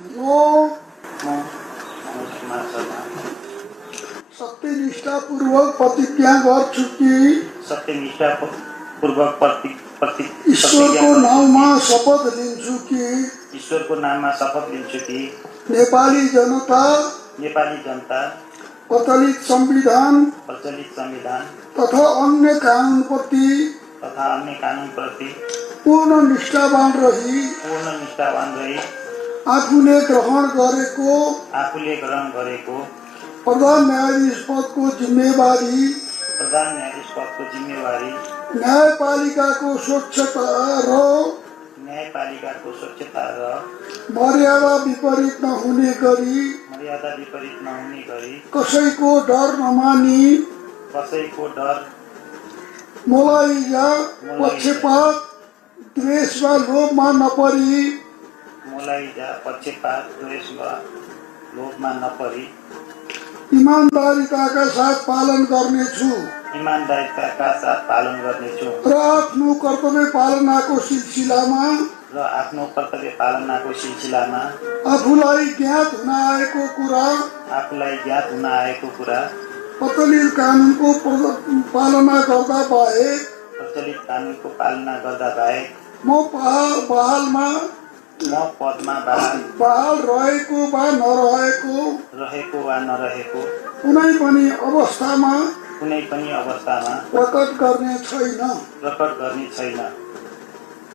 म सत्यनिष्ठापूर्वक प्रतिज्ञा गर्छु कि ईश्वरको नाममा शपथ लिन्छु कि नेपाली जनता प्रचलित संविधान तथा अन्य कानूनप्रति पूर्ण निष्ठावान रही आफूले ग्रहण गरेको प्रधान न्यायाधीश पदको जिम्मेवारी न्यायपालिकाको स्वच्छता र मर्यादा विपरीत नहुने गरी कसैको डर नमानी मोलाइजा पक्षपात द्वेष वा लोभमा नपरी ईमानदारीका साथ पालन गर्नेछु र आफ्नो कर्तव्य पालनाको सिलसिलामा आफूलाई ज्ञात हुन आएको कुरा प्रचलित कानूनको पालना गर्दा बाहेक म बहाल रहेको वा नरहेको कुनै पनि अवस्थामा प्रकट गर्ने छैन।